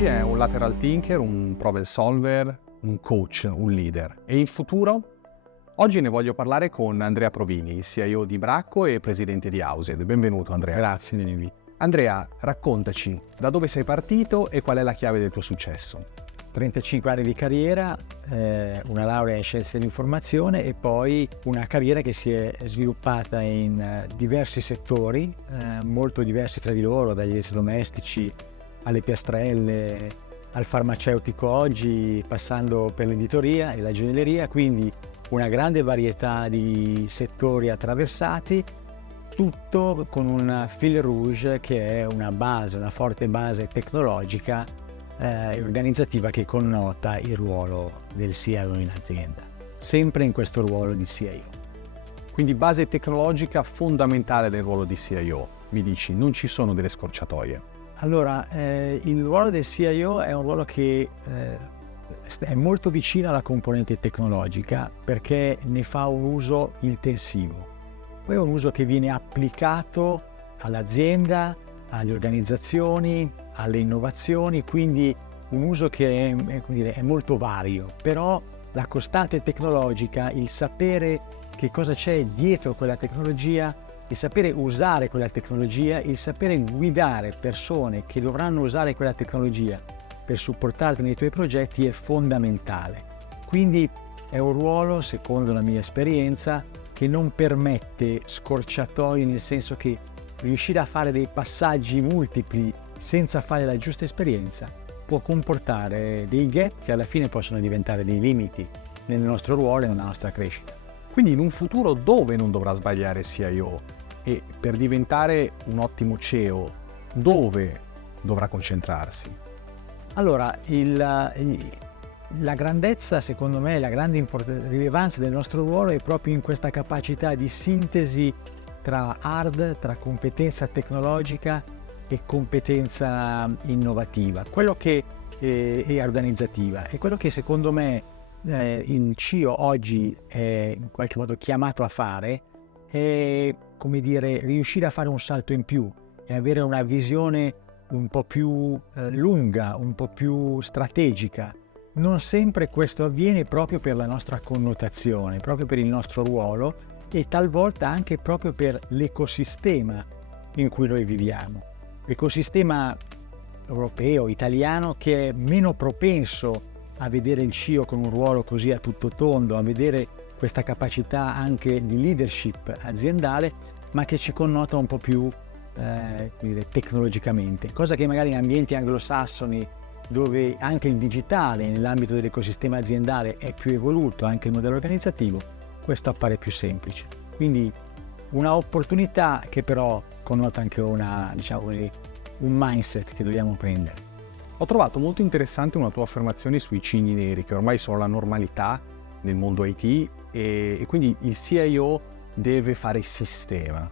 oggi è un lateral thinker, un problem solver, un coach, un leader. E in futuro? Oggi ne voglio parlare con Andrea Provini, CIO di Bracco e presidente di Aused. Benvenuto Andrea. Grazie dell'invito. Andrea, raccontaci da dove sei partito e qual è la chiave del tuo successo. 35 anni di carriera, una laurea in scienze dell'informazione e poi una carriera che si è sviluppata in diversi settori, molto diversi tra di loro, dagli elettrodomestici alle piastrelle, al farmaceutico oggi, passando per l'editoria e la gioielleria, quindi una grande varietà di settori attraversati, tutto con un fil rouge che è una forte base tecnologica e organizzativa che connota il ruolo del CIO in azienda, sempre in questo ruolo di CIO. Quindi base tecnologica fondamentale del ruolo di CIO, mi dici, non ci sono delle scorciatoie. Allora, il ruolo del CIO è un ruolo che è molto vicino alla componente tecnologica perché ne fa un uso intensivo. Poi è un uso che viene applicato all'azienda, alle organizzazioni, alle innovazioni, quindi un uso che è molto vario, però la costante tecnologica, il sapere che cosa c'è dietro quella tecnologia, il sapere usare quella tecnologia, il sapere guidare persone che dovranno usare quella tecnologia per supportarti nei tuoi progetti è fondamentale. Quindi è un ruolo, secondo la mia esperienza, che non permette scorciatoie, nel senso che riuscire a fare dei passaggi multipli senza fare la giusta esperienza può comportare dei gap che alla fine possono diventare dei limiti nel nostro ruolo e nella nostra crescita. Quindi in un futuro dove non dovrà sbagliare CIO? E per diventare un ottimo CEO, dove dovrà concentrarsi? Allora, la grandezza, secondo me, la grande rilevanza del nostro ruolo è proprio in questa capacità di sintesi tra tra competenza tecnologica e competenza innovativa, quello che è organizzativa. E quello che secondo me il CIO oggi è in qualche modo chiamato a fare è, come dire, riuscire a fare un salto in più e avere una visione un po' più lunga, un po' più strategica. Non sempre questo avviene proprio per la nostra connotazione, proprio per il nostro ruolo e talvolta anche proprio per l'ecosistema in cui noi viviamo. L'ecosistema europeo, italiano, che è meno propenso a vedere il CIO con un ruolo così a tutto tondo, a vedere questa capacità anche di leadership aziendale, ma che ci connota un po' più tecnologicamente, cosa che magari in ambienti anglosassoni, dove anche il digitale nell'ambito dell'ecosistema aziendale è più evoluto, anche il modello organizzativo, questo appare più semplice. Quindi una opportunità che però connota anche un mindset che dobbiamo prendere. Ho trovato molto interessante una tua affermazione sui cigni neri, che ormai sono la normalità nel mondo IT e quindi il CIO deve fare sistema.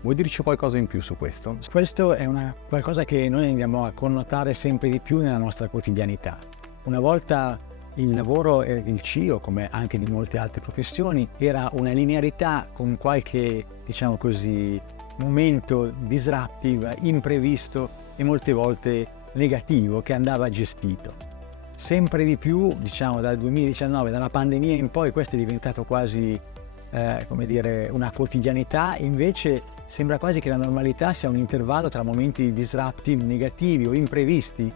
Vuoi dirci qualcosa in più su questo? Questo è qualcosa che noi andiamo a connotare sempre di più nella nostra quotidianità. Una volta il lavoro del CIO, come anche di molte altre professioni, era una linearità con qualche, momento disruptive, imprevisto e molte volte negativo che andava gestito. Sempre di più, dal 2019, dalla pandemia in poi, questo è diventato quasi, una quotidianità. Invece sembra quasi che la normalità sia un intervallo tra momenti disruptive, negativi o imprevisti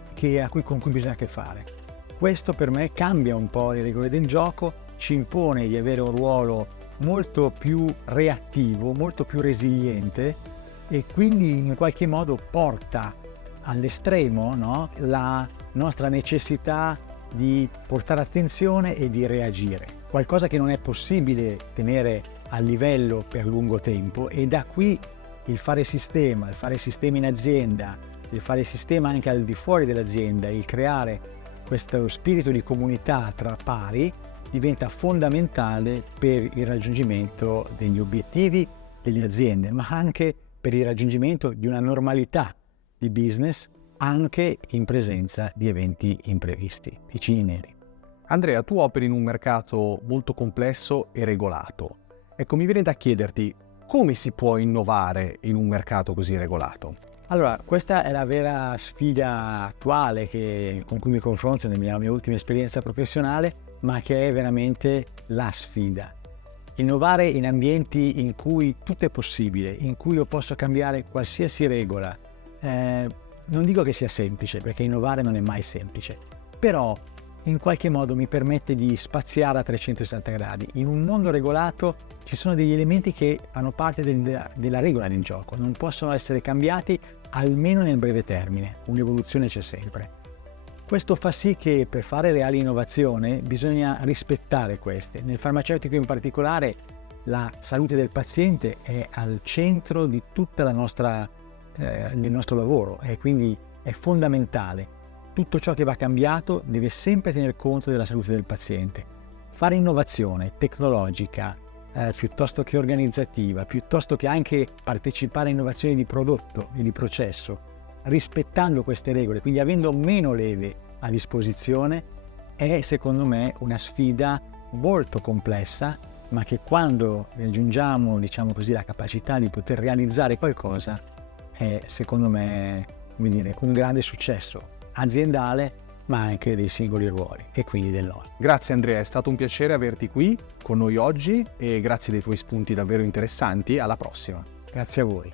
con cui bisogna a che fare. Questo per me cambia un po' le regole del gioco, ci impone di avere un ruolo molto più reattivo, molto più resiliente e quindi in qualche modo porta all'estremo, la nostra necessità di portare attenzione e di reagire. Qualcosa che non è possibile tenere a livello per lungo tempo, e da qui il fare sistema in azienda, il fare sistema anche al di fuori dell'azienda, il creare questo spirito di comunità tra pari diventa fondamentale per il raggiungimento degli obiettivi delle aziende, ma anche per il raggiungimento di una normalità di business anche in presenza di eventi imprevisti, i cigni neri. Andrea, tu operi in un mercato molto complesso e regolato. Ecco, mi viene da chiederti come si può innovare in un mercato così regolato? Allora, questa è la vera sfida attuale con cui mi confronto nella mia ultima esperienza professionale, ma che è veramente la sfida. Innovare in ambienti in cui tutto è possibile, in cui io posso cambiare qualsiasi regola. Non dico che sia semplice, perché innovare non è mai semplice, però in qualche modo mi permette di spaziare a 360 gradi. In un mondo regolato ci sono degli elementi che fanno parte della regola del gioco, non possono essere cambiati almeno nel breve termine, un'evoluzione c'è sempre. Questo fa sì che per fare reale innovazione bisogna rispettare queste. Nel farmaceutico in particolare la salute del paziente è al centro di tutta il nostro lavoro e quindi è fondamentale. Tutto ciò che va cambiato deve sempre tener conto della salute del paziente. Fare innovazione tecnologica, piuttosto che organizzativa, piuttosto che anche partecipare a innovazioni di prodotto e di processo, rispettando queste regole, quindi avendo meno leve a disposizione, è secondo me una sfida molto complessa, ma che quando raggiungiamo, diciamo così, la capacità di poter realizzare qualcosa è secondo me, come dire, un grande successo aziendale, ma anche dei singoli ruoli e quindi del nostro. Grazie Andrea, è stato un piacere averti qui con noi oggi e grazie dei tuoi spunti davvero interessanti. Alla prossima. Grazie a voi.